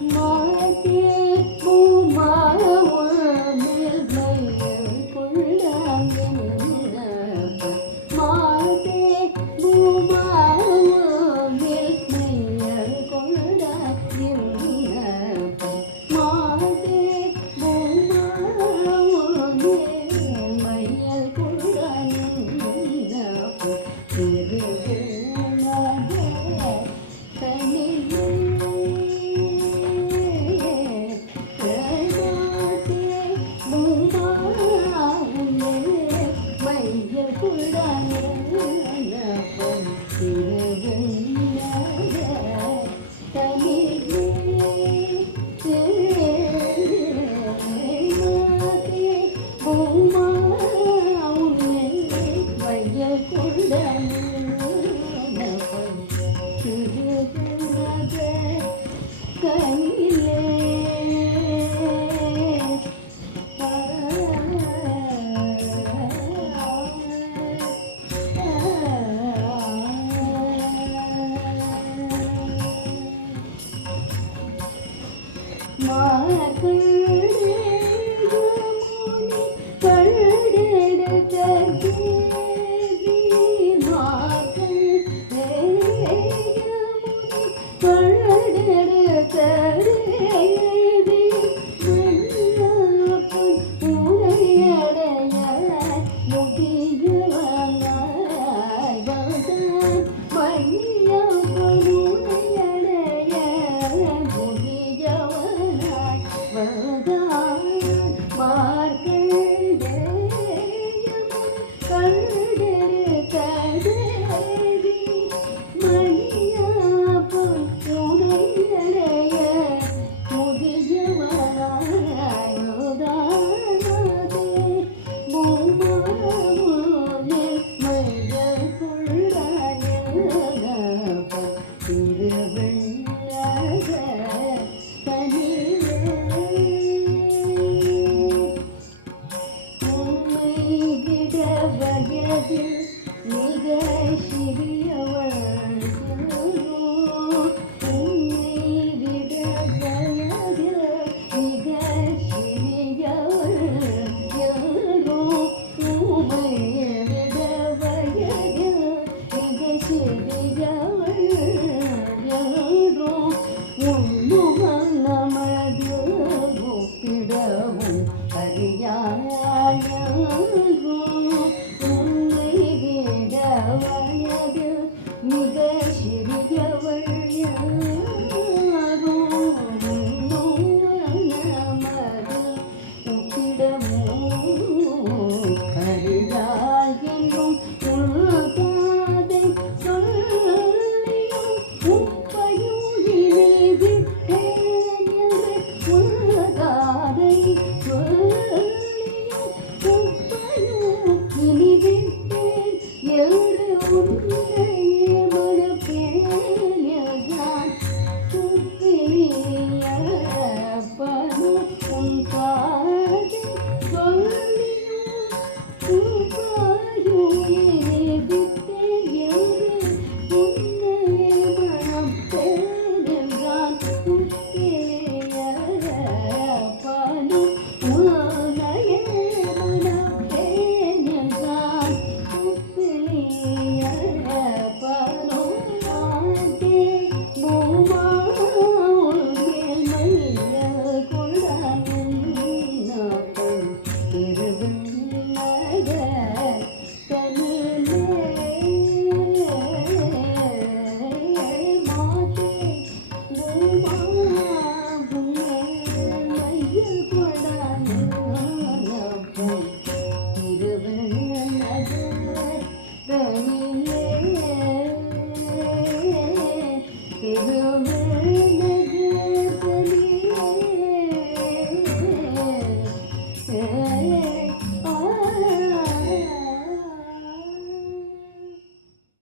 mai kia பார்க்கும்